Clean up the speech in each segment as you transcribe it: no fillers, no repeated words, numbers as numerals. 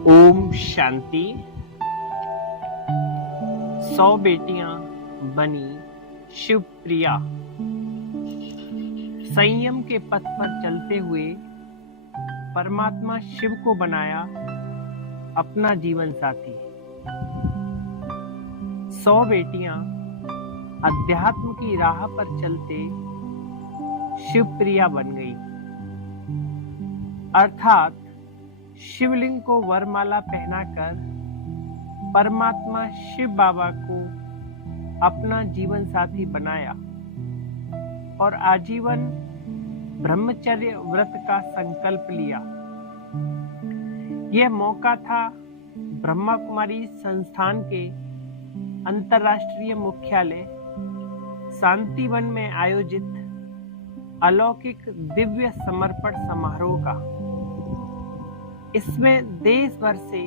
ओम शांति। 100 बेटियां बनी शिवप्रिया। संयम के पथ पर चलते हुए परमात्मा शिव को बनाया अपना जीवन साथी। 100 बेटियां अध्यात्म की राह पर चलते शिवप्रिया बन गई, अर्थात शिवलिंग को वरमाला पहनाकर परमात्मा शिव बाबा को अपना जीवन साथी बनाया और आजीवन ब्रह्मचर्य व्रत का संकल्प लिया। यह मौका था ब्रह्मा कुमारी संस्थान के अंतर्राष्ट्रीय मुख्यालय शांतिवन में आयोजित अलौकिक दिव्य समर्पण समारोह का। इसमें देश भर से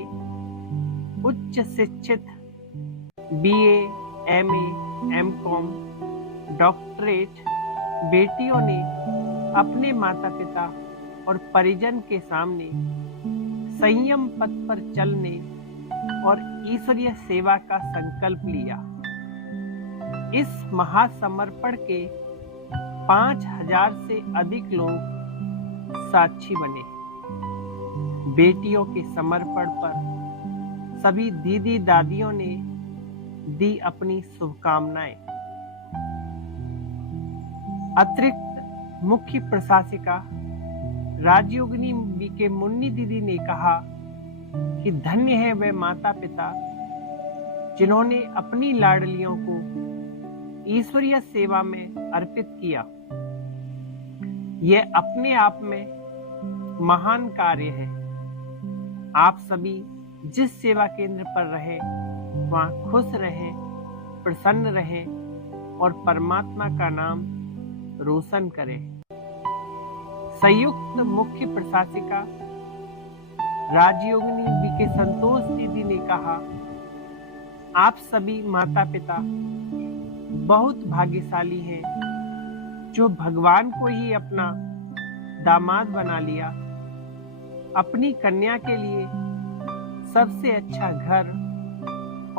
उच्च शिक्षित बीए, एमए, एमकॉम, डॉक्टरेट बेटियों ने अपने माता पिता और परिजन के सामने संयम पथ पर चलने और ईश्वरीय सेवा का संकल्प लिया। इस महासमर्पण के 5000 से अधिक लोग साक्षी बने। बेटियों के समर्पण पर सभी दीदी दादियों ने दी अपनी शुभकामनाएं। अतिरिक्त मुख्य प्रशासिका राजयोगिनी बीके मुन्नी दीदी ने कहा कि धन्य है वे माता पिता जिन्होंने अपनी लाडलियों को ईश्वरीय सेवा में अर्पित किया। यह अपने आप में महान कार्य है। आप सभी जिस सेवा केंद्र पर रहे वहां खुश रहें, प्रसन्न रहें और परमात्मा का नाम रोशन करें। संयुक्त मुख्य प्रशासिका राजयोगिनी बीके संतोष दीदी ने कहा, आप सभी माता पिता बहुत भाग्यशाली हैं जो भगवान को ही अपना दामाद बना लिया, अपनी कन्या के लिए सबसे अच्छा घर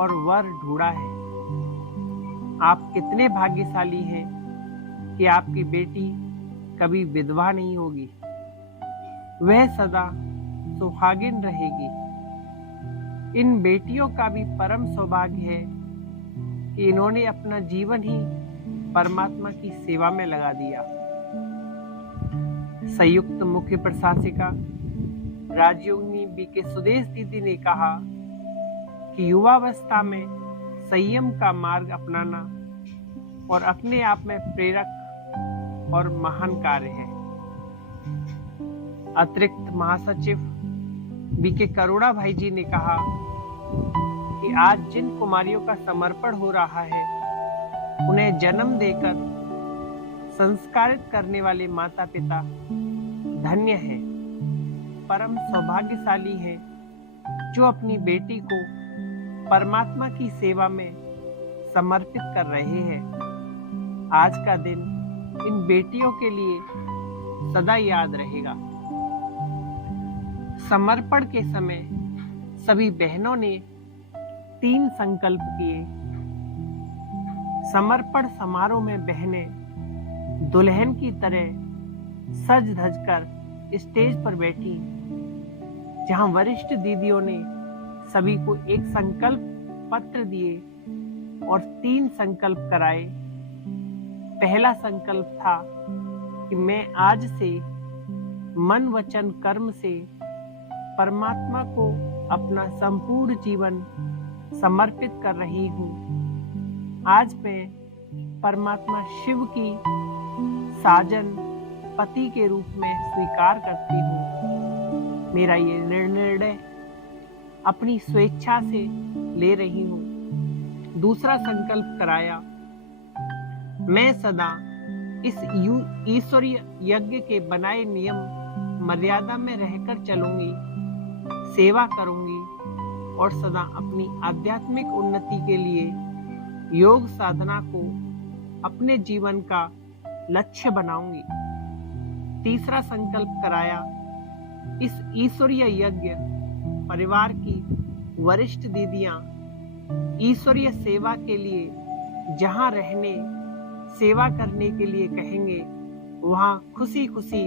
और वर ढूंढा है। आप कितने भाग्यशाली हैं कि आपकी बेटी कभी विधवा नहीं होगी, वह सदा सुहागिन रहेगी। इन बेटियों का भी परम सौभाग्य है कि इन्होंने अपना जीवन ही परमात्मा की सेवा में लगा दिया। संयुक्त मुख्य प्रशासिका राजयोगिनी बीके सुदेश दीदी ने कहा कि युवावस्था में संयम का मार्ग अपनाना और अपने आप में प्रेरक और महान कार्य है। अतिरिक्त महासचिव बीके करुणा भाई जी ने कहा कि आज जिन कुमारियों का समर्पण हो रहा है उन्हें जन्म देकर संस्कारित करने वाले माता पिता धन्य हैं, परम सौभाग्यशाली हैं जो अपनी बेटी को परमात्मा की सेवा में समर्पित कर रहे हैं। आज का दिन इन बेटियों के लिए सदा याद रहेगा। समर्पण के समय सभी बहनों ने 3 संकल्प किए। समर्पण समारोह में बहनें दुल्हन की तरह सज धज कर स्टेज पर बैठी, जहां वरिष्ठ दीदियों ने सभी को एक संकल्प पत्र दिए और 3 संकल्प कराए। पहला संकल्प था कि मैं आज से मन वचन कर्म से परमात्मा को अपना संपूर्ण जीवन समर्पित कर रही हूँ। आज मैं परमात्मा शिव की साजन पति के रूप में स्वीकार करती हूँ। मेरा ये निर्णय अपनी स्वेच्छा से ले रही हूँ। दूसरा संकल्प कराया, मैं सदा इस ईश्वरीय यज्ञ के बनाए नियम मर्यादा में रहकर चलूंगी, सेवा करूंगी और सदा अपनी आध्यात्मिक उन्नति के लिए योग साधना को अपने जीवन का लक्ष्य बनाऊंगी। तीसरा संकल्प कराया, इस ईश्वरीय यज्ञ परिवार की वरिष्ठ दीदियां ईश्वरीय सेवा के लिए जहां रहने सेवा करने के लिए कहेंगे वहां खुशी खुशी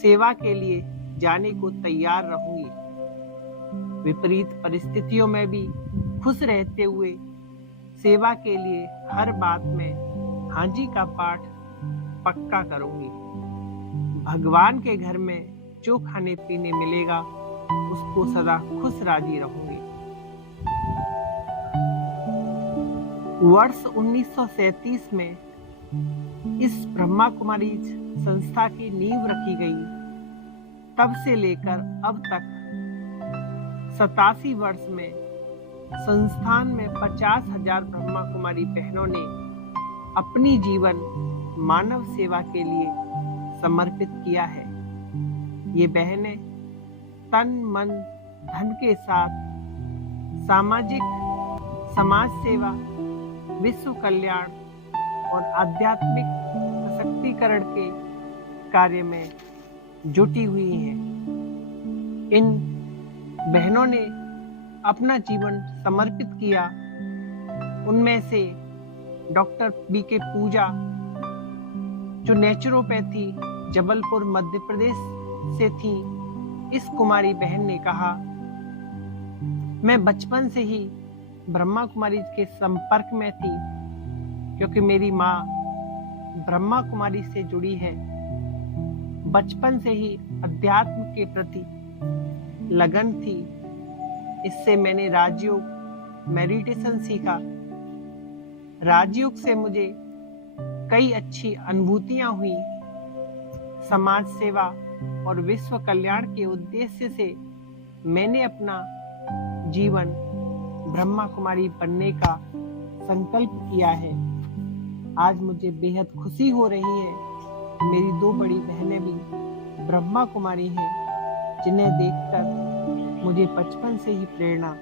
सेवा के लिए जाने को तैयार रहूंगी। विपरीत परिस्थितियों में भी खुश रहते हुए सेवा के लिए हर बात में हाजी का पाठ पक्का करूंगी। भगवान के घर में जो खाने पीने मिलेगा उसको सदा खुश राजी रहूंगी। वर्ष 1937 में इस ब्रह्मा कुमारी संस्था की नींव रखी गई। तब से लेकर अब तक 87 वर्ष में संस्थान में 50,000 ब्रह्मा कुमारी बहनों ने अपनी जीवन मानव सेवा के लिए समर्पित किया है। ये बहनें तन मन धन के साथ सामाजिक समाज सेवा, विश्व कल्याण और आध्यात्मिक सशक्तिकरण के कार्य में जुटी हुई हैं। इन बहनों ने अपना जीवन समर्पित किया। उनमें से डॉक्टर बीके पूजा, जो नेचुरोपैथी जबलपुर मध्य प्रदेश से थी, इस कुमारी बहन ने कहा, मैं बचपन से ही ब्रह्मा कुमारी के संपर्क में थी क्योंकि मेरी माँ ब्रह्मा कुमारी से जुड़ी है। बचपन से ही अध्यात्म के प्रति लगन थी। इससे मैंने राजयोग मेडिटेशन सीखा। राजयोग से मुझे कई अच्छी अनुभूतियां हुई। समाज सेवा और विश्व कल्याण के उद्देश्य से मैंने अपना जीवन ब्रह्मा कुमारी बनने का संकल्प किया है। आज मुझे बेहद खुशी हो रही है। मेरी 2 बड़ी बहनें भी ब्रह्मा कुमारी हैं, जिन्हें देखकर मुझे बचपन से ही प्रेरणा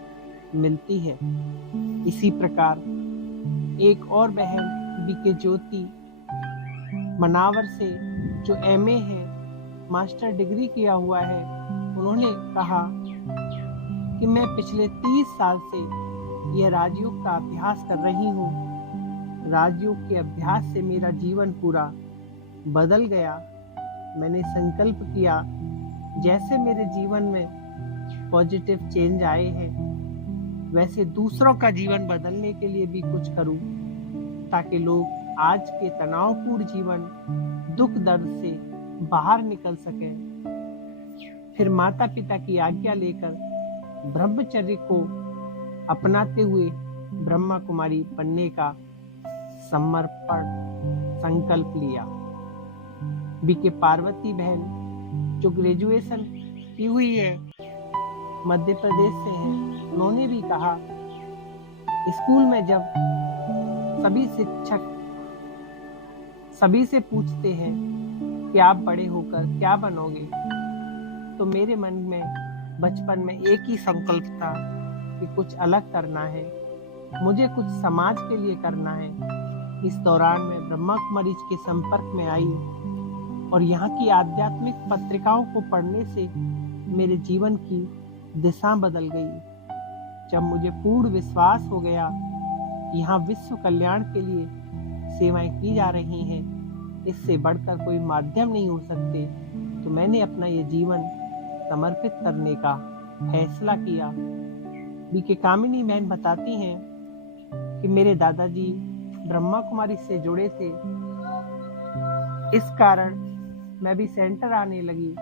मिलती है। इसी प्रकार एक और बहन बीके ज्योति मनावर से, जो एमए है, मास्टर डिग्री किया हुआ है, उन्होंने कहा कि मैं पिछले 30 साल से यह राजयोग का अभ्यास कर रही हूँ। राजयोग के अभ्यास से मेरा जीवन पूरा बदल गया। मैंने संकल्प किया, जैसे मेरे जीवन में पॉजिटिव चेंज आए हैं, वैसे दूसरों का जीवन बदलने के लिए भी कुछ करूं, ताकि लोग आज के तनावपूर्ण जीवन, दुख दर्द से बाहर निकल सकें। फिर माता पिता की आज्ञा लेकर ब्रह्मचर्य को अपनाते हुए ब्रह्मा कुमारी बनने का समर्पण संकल्प लिया। बीके पार्वती बहन, जो ग्रेजुएशन की हुई है, मध्य प्रदेश से है, उन्होंने भी कहा, स्कूल में जब सभी शिक्षक सभी से पूछते हैं कि आप बड़े होकर क्या बनोगे, तो मेरे मन में बचपन में एक ही संकल्प था कि कुछ अलग करना है, मुझे कुछ समाज के लिए करना है। इस दौरान मैं ब्रह्मा कुमारी के संपर्क में आई और यहाँ की आध्यात्मिक पत्रिकाओं को पढ़ने से मेरे जीवन की दिशा बदल गई। जब मुझे पूर्ण विश्वास हो गया कि यहाँ विश्व कल्याण के लिए सेवाएं की जा रही हैं, इससे बढ़कर कोई माध्यम नहीं हो सकते, तो मैंने अपना ये जीवन समर्पित करने का फैसला किया। बीके कामिनी बहन बताती हैं कि मेरे दादाजी ब्रह्मा कुमारी से जुड़े थे, इस कारण मैं भी सेंटर आने लगी।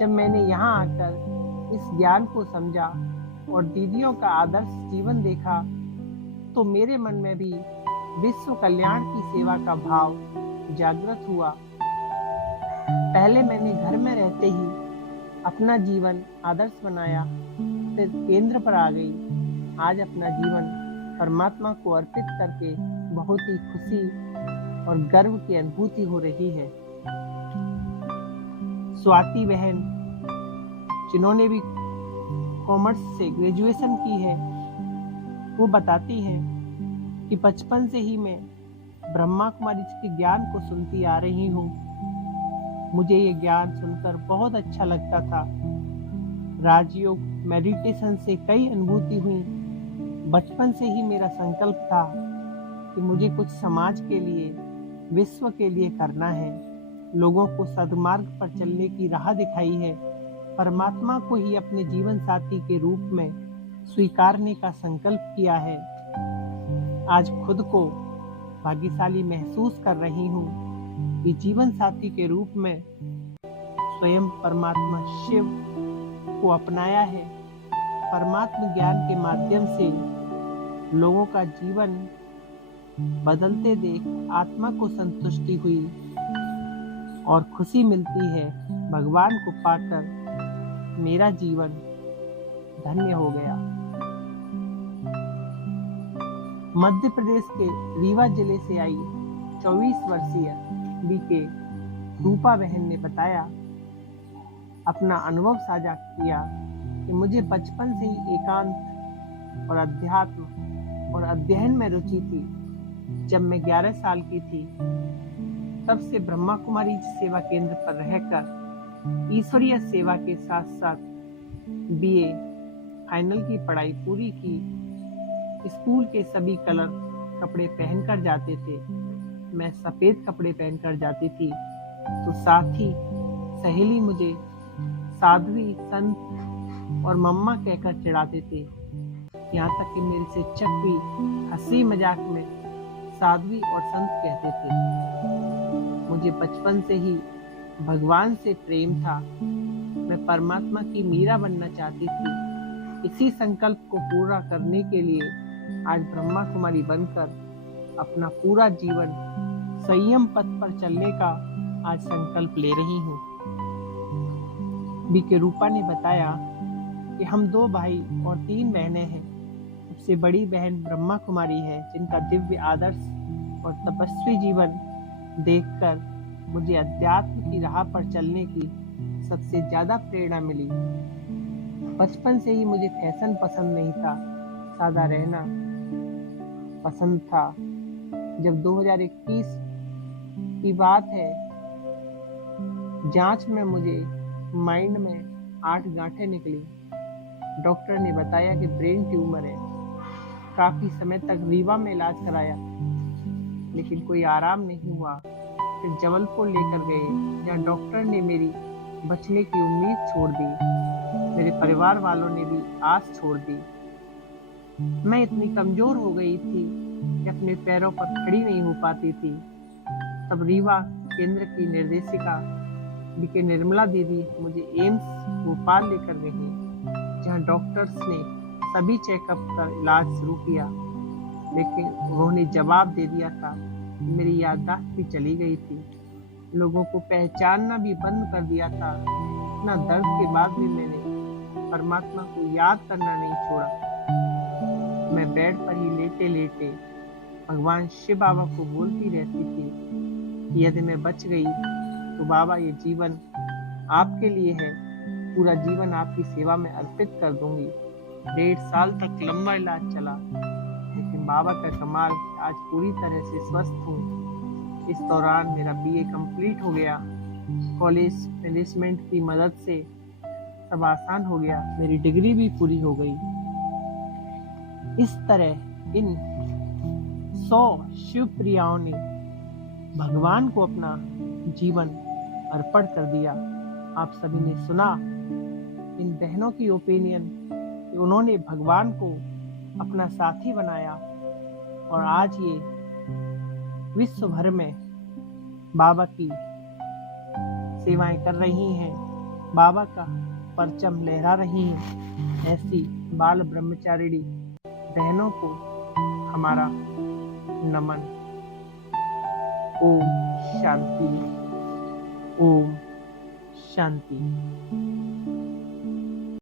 जब मैंने यहाँ आकर इस ज्ञान को समझा और दीदियों का आदर्श जीवन देखा, तो मेरे मन में भी विश्व कल्याण की सेवा का भाव जागृत हुआ। पहले मैंने घर में रहते ही अपना जीवन आदर्श बनाया, फिर केंद्र पर आ गई। आज अपना जीवन परमात्मा को अर्पित करके बहुत ही खुशी और गर्व की अनुभूति हो रही है। स्वाति बहन, जिन्होंने भी कॉमर्स से ग्रेजुएशन की है, वो बताती हैं कि बचपन से ही मैं ब्रह्मा कुमारी के ज्ञान को सुनती आ रही हूँ। मुझे ये ज्ञान सुनकर बहुत अच्छा लगता था। राजयोग मेडिटेशन से कई अनुभूति हुई। बचपन से ही मेरा संकल्प था कि मुझे कुछ समाज के लिए, विश्व के लिए करना है। लोगों को सद्मार्ग पर चलने की राह दिखाई है। परमात्मा को ही अपने जीवन साथी के रूप में स्वीकारने का संकल्प किया है। आज खुद को भाग्यशाली महसूस कर रही हूँ कि जीवन साथी के रूप में स्वयं परमात्मा शिव को अपनाया है। परमात्मा ज्ञान के माध्यम से लोगों का जीवन बदलते देख आत्मा को संतुष्टि हुई और खुशी मिलती है। भगवान को पाकर मेरा जीवन धन्य हो गया। मध्य प्रदेश के रीवा जिले से आई 24 वर्षीय बीके रूपा बहन ने बताया, अपना अनुभव साझा किया कि मुझे बचपन से ही एकांत और अध्यात्म और अध्ययन में रुचि थी। जब मैं 11 साल की थी तब से ब्रह्मा कुमारी सेवा केंद्र पर रहकर ईश्वरीय सेवा के साथ साथ बीए फाइनल की पढ़ाई पूरी की। स्कूल के सभी कलर कपड़े पहनकर जाते थे। मैं सफेद कपड़े पहनकर जाती थी तो साथी सहेली मुझे साध्वी, संत और मम्मा कहकर चिढ़ाते थे। यहाँ तक कि मेरे से चक्की हंसी मजाक में साध्वी और संत कहते थे। मुझे बचपन से ही भगवान से प्रेम था। मैं परमात्मा की मीरा बनना चाहती थी। इसी संकल्प को पूरा करने के लिए आज ब्रह्मा कुमारी बनकर अपना पूरा जीवन संयम पथ पर चलने का आज संकल्प ले रही हूँ। बीके रूपा ने बताया कि हम 2 भाई और 3 बहनें हैं। सबसे बड़ी बहन ब्रह्मा कुमारी है, जिनका दिव्य आदर्श और तपस्वी जीवन देखकर मुझे अध्यात्म की राह पर चलने की सबसे ज्यादा प्रेरणा मिली। बचपन से ही मुझे फैशन पसंद नहीं था, सादा रहना पसंद था। जब 2021 की बात है, जांच में मुझे माइंड में 8 गांठें निकली। डॉक्टर ने बताया कि ब्रेन ट्यूमर है। काफी समय तक रीवा में इलाज कराया, लेकिन कोई आराम नहीं हुआ। फिर जबलपुर लेकर गए, जहाँ डॉक्टर ने मेरी बचने की उम्मीद छोड़ दी। मेरे परिवार वालों ने भी आस छोड़ दी। मैं इतनी कमजोर हो गई थी कि अपने पैरों पर खड़ी नहीं हो पाती थी। तब रीवा केंद्र की निर्देशिका बीके निर्मला दीदी मुझे एम्स भोपाल लेकर गई, जहां डॉक्टर्स ने सभी चेकअप कर इलाज शुरू किया, लेकिन उन्होंने जवाब दे दिया था। मेरी याददाश्त भी चली गई थी, लोगों को पहचानना भी बंद कर दिया था। इतना दर्द के बाद भी मैंने परमात्मा को याद करना नहीं छोड़ा। मैं बेड पर ही लेटे लेटे भगवान शिव बाबा को बोलती रहती थी, यदि मैं बच गई तो बाबा ये जीवन आपके लिए है, पूरा जीवन आपकी सेवा में अर्पित कर दूंगी। 1.5 साल तक लंबा इलाज चला, लेकिन बाबा का कमाल आज पूरी तरह से स्वस्थ हूँ। इस दौरान मेरा बीए कंप्लीट हो गया। कॉलेज मैनेजमेंट की मदद से सब आसान हो गया। मेरी डिग्री भी पूरी हो गई। इस तरह इन 100 शिव प्रियाओं ने भगवान को अपना जीवन अर्पण कर दिया। आप सभी ने सुना इन बहनों की ओपिनियन कि उन्होंने भगवान को अपना साथी बनाया और आज ये विश्व भर में बाबा की सेवाएं कर रही हैं, बाबा का परचम लहरा रही हैं। ऐसी बाल ब्रह्मचारिणी बहनों को हमारा नमन। ओम शांति, ओम शांति।